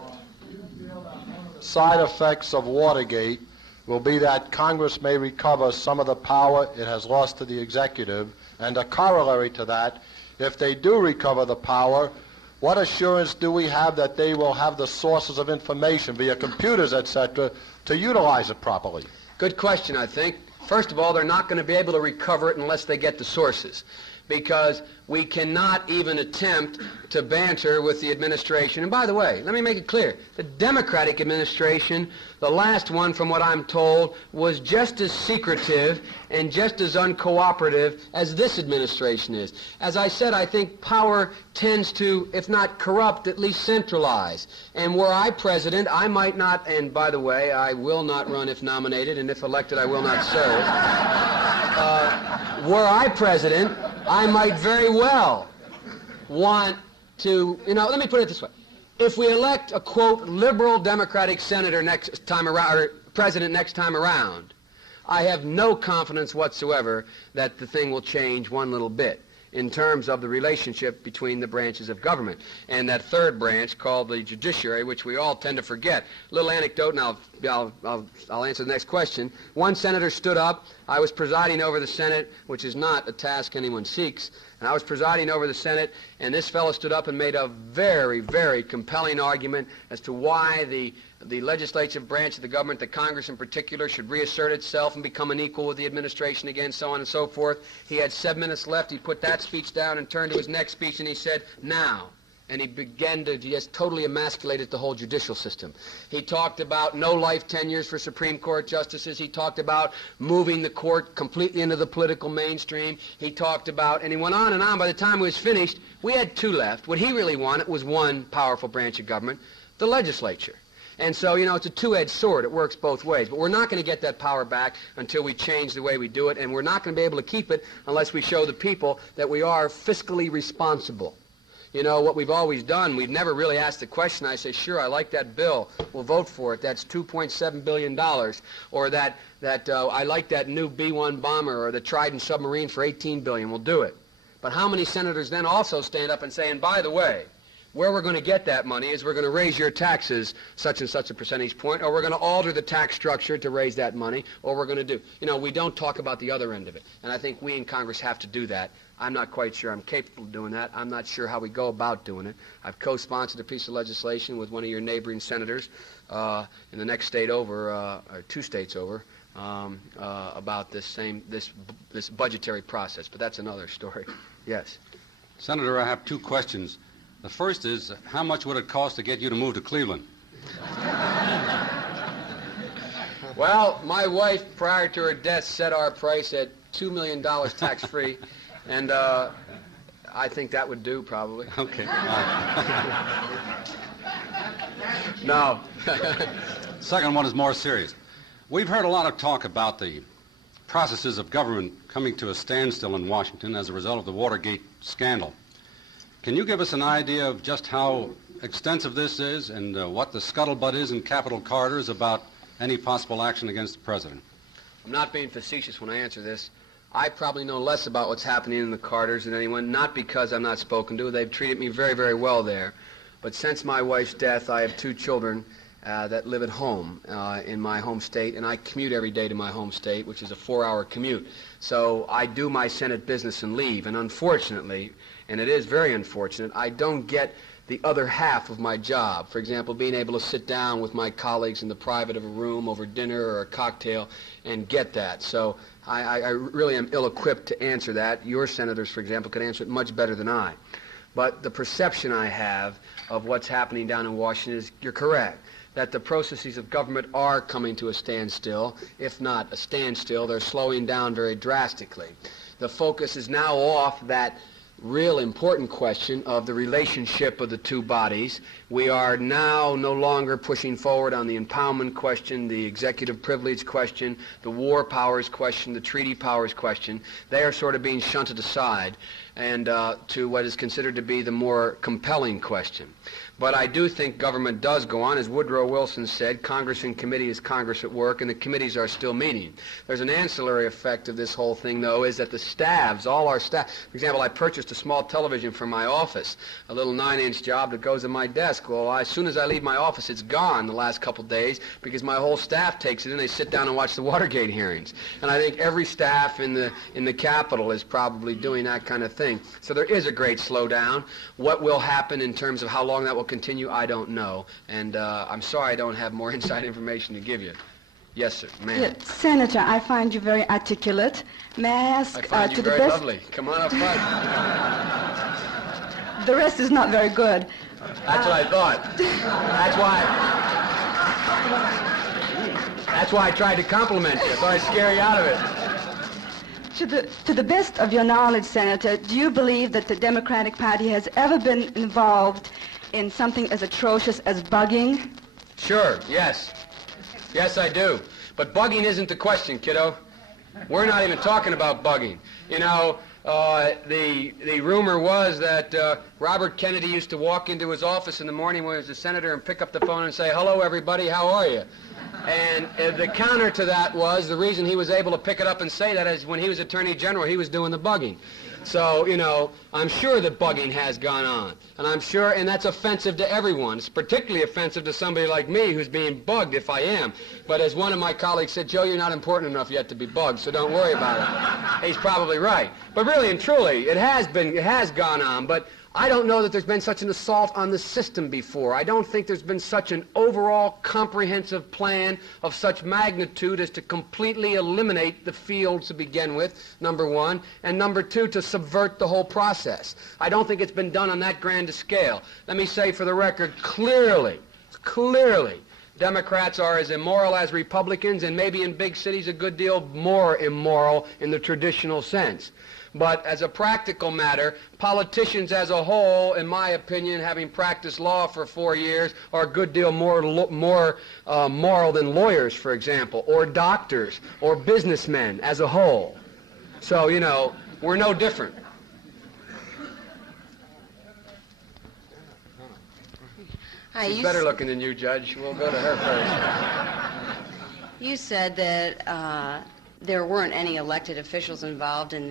Side effects of Watergate will be that Congress may recover some of the power it has lost to the executive, and a corollary to that, if they do recover the power, what assurance do we have that they will have the sources of information via computers, etc., to utilize it properly? Good question, I think. First of all, they're not going to be able to recover it unless they get the sources, because we cannot even attempt to banter with the administration. And by the way, let me make it clear. The Democratic administration, the last one from what I'm told, was just as secretive and just as uncooperative as this administration is. As I said, I think power tends to, if not corrupt, at least centralize. And were I president, I might not, and by the way, I will not run if nominated, and if elected, I will not serve. Were I president, I might very well want to, let me put it this way. If we elect a, quote, liberal Democratic senator next time around, or president next time around, I have no confidence whatsoever that the thing will change one little bit in terms of the relationship between the branches of government. And that third branch called the judiciary, which we all tend to forget. Little anecdote, and I'll answer the next question. One senator stood up. I was presiding over the Senate, which is not a task anyone seeks, and I was presiding over the Senate, and this fellow stood up and made a very, very compelling argument as to why the legislative branch of the government, the Congress in particular, should reassert itself and become an equal with the administration again, so on and so forth. He had 7 minutes left. He put that speech down and turned to his next speech, and he said, now. And he began to just totally emasculate the whole judicial system. He talked about no life tenures for Supreme Court justices. He talked about moving the court completely into the political mainstream. He talked about, and he went on and on. By the time he was finished, we had 2 left. What he really wanted was one powerful branch of government, the legislature. And so, it's a two-edged sword. It works both ways. But we're not going to get that power back until we change the way we do it, and we're not going to be able to keep it unless we show the people that we are fiscally responsible. What we've always done, we've never really asked the question. I say, sure, I like that bill. We'll vote for it. That's $2.7 billion. Or that I like that new B-1 bomber or the Trident submarine for $18 billion. We'll do it. But how many senators then also stand up and say, and by the way, where we're going to get that money is we're going to raise your taxes such and such a percentage point, or we're going to alter the tax structure to raise that money, or we're going to do. We don't talk about the other end of it. And I think we in Congress have to do that. I'm not quite sure I'm capable of doing that. I'm not sure how we go about doing it. I've co-sponsored a piece of legislation with one of your neighboring senators in the next state over, or 2 states over, about this budgetary process. But that's another story. Yes. Senator, I have 2 questions. The first is, how much would it cost to get you to move to Cleveland? Well, my wife, prior to her death, set our price at $2 million tax-free, and I think that would do, probably. Okay. No. Second one is more serious. We've heard a lot of talk about the processes of government coming to a standstill in Washington as a result of the Watergate scandal. Can you give us an idea of just how extensive this is and what the scuttlebutt is in Capitol corridors about any possible action against the president? I'm not being facetious when I answer this. I probably know less about what's happening in the corridors than anyone, not because I'm not spoken to. They've treated me very, very well there. But since my wife's death, I have 2 children that live at home in my home state, and I commute every day to my home state, which is a 4-hour commute. So I do my Senate business and leave, and unfortunately, and it is very unfortunate, I don't get the other half of my job. For example, being able to sit down with my colleagues in the private of a room over dinner or a cocktail and get that. So I really am ill-equipped to answer that. Your senators, for example, could answer it much better than I. But the perception I have of what's happening down in Washington is, you're correct, that the processes of government are coming to a standstill. If not a standstill, they're slowing down very drastically. The focus is now off that real important question of the relationship of the 2 bodies. We are now no longer pushing forward on the impoundment question, the executive privilege question, the war powers question, the treaty powers question. They are sort of being shunted aside and to what is considered to be the more compelling question. But I do think government does go on. As Woodrow Wilson said, Congress in committee is Congress at work, and the committees are still meeting. There's an ancillary effect of this whole thing, though, is that the staffs, all our staff, for example, I purchased a small television for my office, a little 9-inch job that goes in my desk. Well, as soon as I leave my office, it's gone the last couple days because my whole staff takes it and they sit down and watch the Watergate hearings. And I think every staff in the Capitol is probably doing that kind of thing. So there is a great slowdown. What will happen in terms of how long that will continue, I don't know. And I'm sorry I don't have more inside information to give you. Yes, sir. Ma'am. Yeah, Senator, I find you very articulate. May I ask I find you to very the best... lovely. Come on up front. The rest is not very good. That's what I thought. That's why I tried to compliment you. I thought I'd scare you out of it. To the best of your knowledge, Senator, do you believe that the Democratic Party has ever been involved in something as atrocious as bugging? Sure, yes. Yes, I do. But bugging isn't the question, kiddo. We're not even talking about bugging. You know, The rumor was that Robert Kennedy used to walk into his office in the morning when he was a senator and pick up the phone and say, "Hello, everybody, how are you?" And the counter to that was, the reason he was able to pick it up and say that is when he was Attorney General, he was doing the bugging. So, you know, I'm sure that bugging has gone on. And I'm sure, and that's offensive to everyone. It's particularly offensive to somebody like me who's being bugged, if I am. But as one of my colleagues said, "Joe, you're not important enough yet to be bugged, so don't worry about it." He's probably right. But really and truly, it has gone on. But I don't know that there's been such an assault on the system before. I don't think there's been such an overall comprehensive plan of such magnitude as to completely eliminate the fields to begin with, number one, and number two, to subvert the whole process. I don't think it's been done on that grand a scale. Let me say for the record, clearly, Democrats are as immoral as Republicans, and maybe in big cities a good deal more immoral in the traditional sense. But as a practical matter, politicians as a whole, in my opinion, having practiced law for 4 years, are a good deal more moral than lawyers, for example, or doctors, or businessmen as a whole. So, you know, we're no different. Hi, She's better looking than you, Judge. We'll go to her first. You said that there weren't any elected officials involved in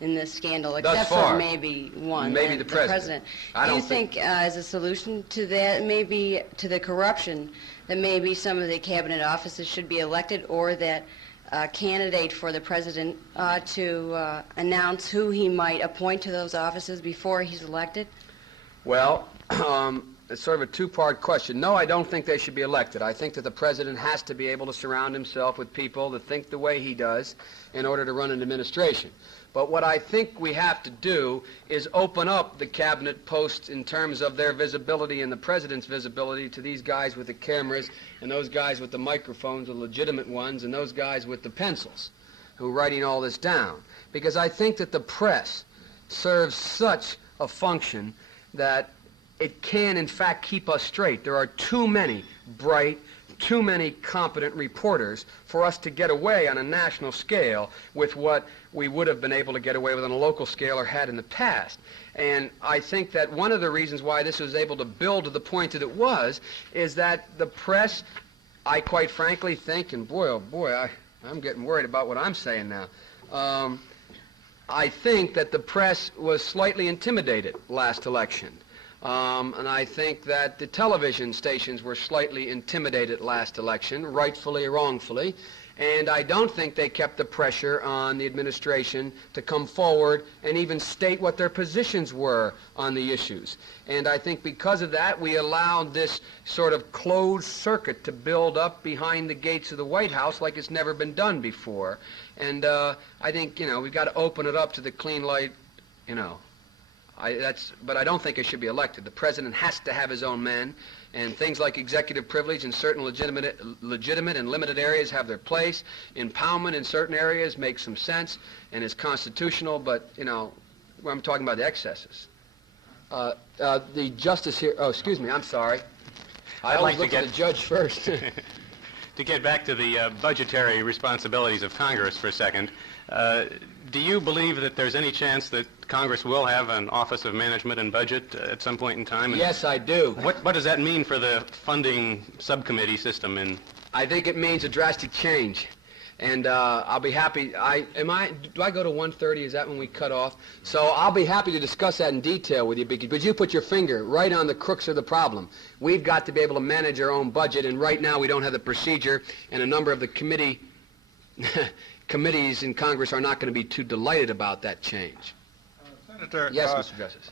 this scandal, except for maybe one, maybe the president. Do you think as a solution to that, maybe to the corruption, that maybe some of the cabinet offices should be elected, or that a candidate for the president to announce who he might appoint to those offices before he's elected? Well, it's sort of a two-part question. No, I don't think they should be elected. I think that the president has to be able to surround himself with people that think the way he does in order to run an administration. But what I think we have to do is open up the cabinet posts in terms of their visibility and the president's visibility to these guys with the cameras and those guys with the microphones, the legitimate ones, and those guys with the pencils who are writing all this down. Because I think that the press serves such a function that it can, in fact, keep us straight. There are too many bright, too many competent reporters for us to get away on a national scale with what we would have been able to get away with on a local scale or had in the past. And I think that one of the reasons why this was able to build to the point that it was is that the press, I quite frankly think, and boy, oh boy, I'm getting worried about what I'm saying now. I think that the press was slightly intimidated last election. And I think that the television stations were slightly intimidated last election, rightfully or wrongfully, and I don't think they kept the pressure on the administration to come forward and even state what their positions were on the issues. And I think because of that, we allowed this sort of closed circuit to build up behind the gates of the White House like it's never been done before. And I think, you know, we've got to open it up to the clean light, you know. But I don't think it should be elected. The president has to have his own men, and things like executive privilege in certain legitimate and limited areas have their place. Impoundment in certain areas makes some sense and is constitutional, but, you know, I'm talking about the excesses. The justice here, oh, excuse me, I'm sorry. I always look at the judge first. To get back to the budgetary responsibilities of Congress for a second, do you believe that there's any chance that Congress will have an Office of Management and Budget at some point in time? And yes, I do. What does that mean for the funding subcommittee system? I think it means a drastic change. And I'll be happy. Do I go to 1:30? Is that when we cut off? So I'll be happy to discuss that in detail with you, because you put your finger right on the crux of the problem. We've got to be able to manage our own budget, and right now we don't have the procedure, and a number of the committees in Congress are not going to be too delighted about that change. Senator, yes, Mr. Justice.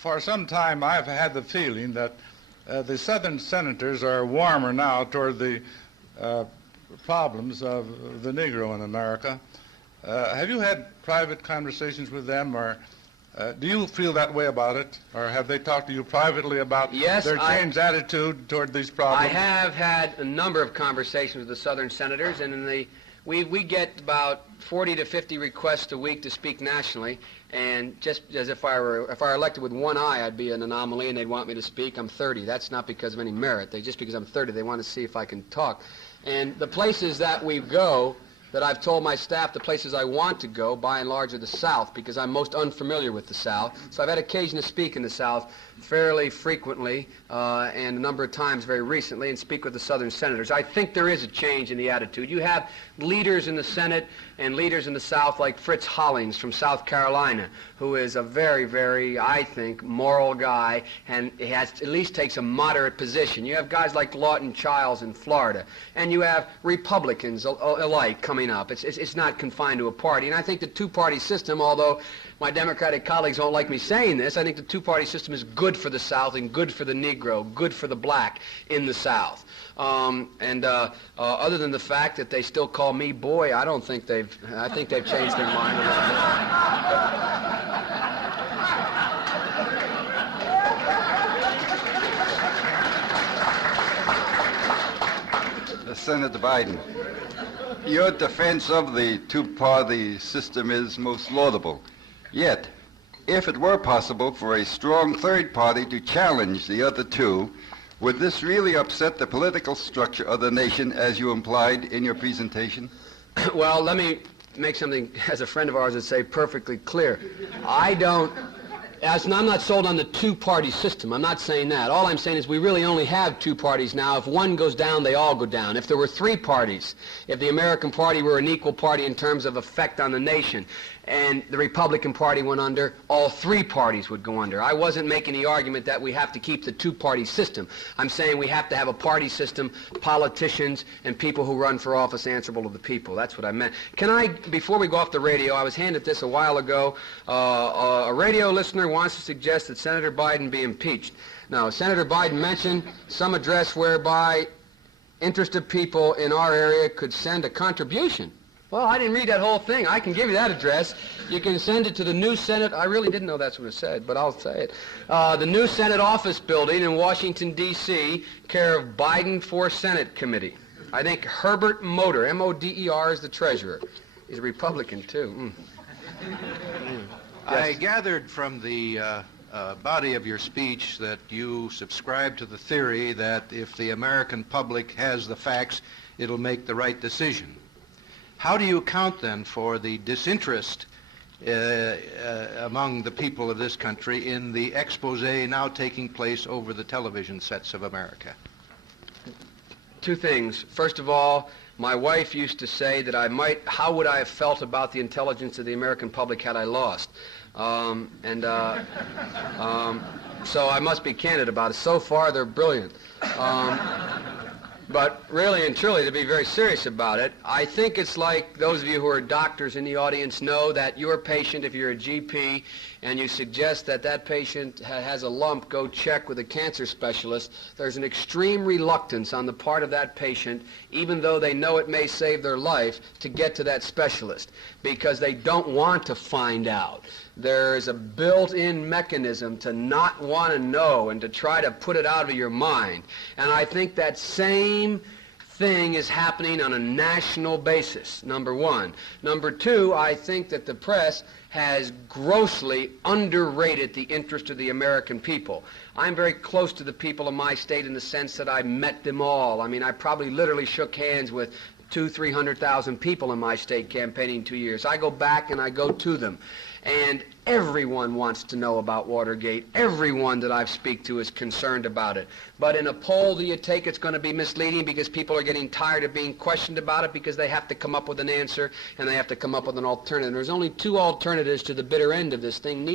For some time I've had the feeling that the Southern senators are warmer now toward the problems of the Negro in America. Have you had private conversations with them, or do you feel that way about it, or have they talked to you privately about their changed attitude toward these problems? I have had a number of conversations with the Southern senators, and we get about 40 to 50 requests a week to speak nationally, and just as if I were elected with one eye, I'd be an anomaly, and they'd want me to speak. I'm 30. That's not because of any merit. Just because I'm 30, they want to see if I can talk. And the places that we go, that I've told my staff the places I want to go, by and large, are the South, because I'm most unfamiliar with the South. So I've had occasion to speak in the South fairly frequently and a number of times very recently, and speak with the Southern senators. I think there is a change in the attitude. You have leaders in the Senate and leaders in the South like Fritz Hollings from South Carolina, who is a very, very, I think, moral guy, and he has, at least takes a moderate position. You have guys like Lawton Chiles in Florida, and you have Republicans alike coming up. It's not confined to a party. And I think the two-party system, although my Democratic colleagues don't like me saying this, I think the two-party system is good for the South and good for the Negro, good for the black in the South. Other than the fact that they still call me boy, I think they've changed their mind a little bit. Senator Biden, your defense of the two-party system is most laudable. Yet, if it were possible for a strong third party to challenge the other two, would this really upset the political structure of the nation, as you implied in your presentation? Well, let me make something, as a friend of ours would say, perfectly clear. I'm not sold on the two-party system. I'm not saying that. All I'm saying is we really only have two parties now. If one goes down, they all go down. If there were three parties, if the American party were an equal party in terms of effect on the nation, and the Republican Party went under, all three parties would go under. I wasn't making the argument that we have to keep the two-party system. I'm saying we have to have a party system, politicians, and people who run for office answerable to the people. That's what I meant. Can I, before we go off the radio, I was handed this a while ago. A radio listener wants to suggest that Senator Biden be impeached. Now, Senator Biden mentioned some address whereby interested people in our area could send a contribution. Well, I didn't read that whole thing. I can give you that address. You can send it to the new Senate. I really didn't know that's what it said, but I'll say it. The new Senate office building in Washington, D.C., care of Biden for Senate Committee. I think Herbert Moder, M-O-D-E-R, is the treasurer. He's a Republican, too. I gathered from the body of your speech that you subscribe to the theory that if the American public has the facts, it'll make the right decision. How do you account then for the disinterest among the people of this country in the expose now taking place over the television sets of America? Two things. First of all, my wife used to say that how would I have felt about the intelligence of the American public had I lost? So I must be candid about it. So far, they're brilliant. But really and truly, to be very serious about it, I think it's like those of you who are doctors in the audience know that your patient, if you're a GP, and you suggest that that patient has a lump, go check with a cancer specialist, there's an extreme reluctance on the part of that patient, even though they know it may save their life, to get to that specialist, because they don't want to find out. There is a built-in mechanism to not want to know and to try to put it out of your mind. And I think that same thing is happening on a national basis, number one. Number two, I think that the press has grossly underrated the interest of the American people. I'm very close to the people of my state in the sense that I met them all. I mean, I probably literally shook hands with 200,000-300,000 people in my state campaigning 2 years. I go back and I go to them. And everyone wants to know about Watergate. Everyone that I've speak to is concerned about it. But in a poll do you take, it's going to be misleading because people are getting tired of being questioned about it because they have to come up with an answer and they have to come up with an alternative. There's only two alternatives to the bitter end of this thing,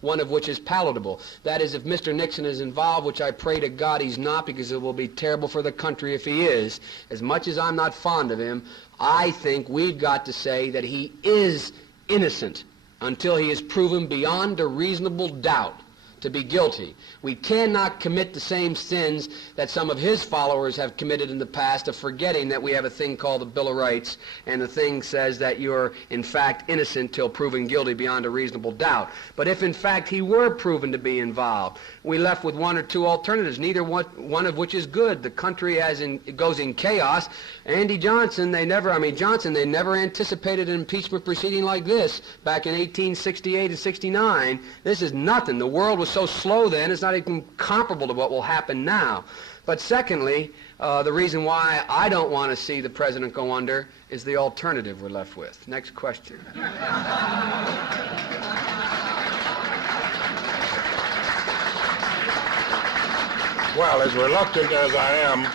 one of which is palatable. That is, if Mr. Nixon is involved, which I pray to God he's not, because it will be terrible for the country if he is. As much as I'm not fond of him, I think we've got to say that he is innocent until he is proven beyond a reasonable doubt to be guilty. We cannot commit the same sins that some of his followers have committed in the past of forgetting that we have a thing called the Bill of Rights, and the thing says that you're in fact innocent till proven guilty beyond a reasonable doubt. But if in fact he were proven to be involved, we left with one or two alternatives, neither one of which is good. The country goes in chaos. Johnson, they never anticipated an impeachment proceeding like this back in 1868 and 69. This is nothing. The world was so slow then, it's not even comparable to what will happen now. But secondly, the reason why I don't want to see the president go under is the alternative we're left with. Next question. Well, as reluctant as I am,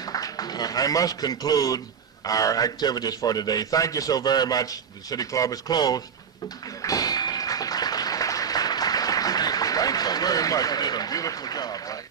I must conclude our activities for today. Thank you so very much. The City Club is closed. Thanks so very much. You did a beautiful job, right?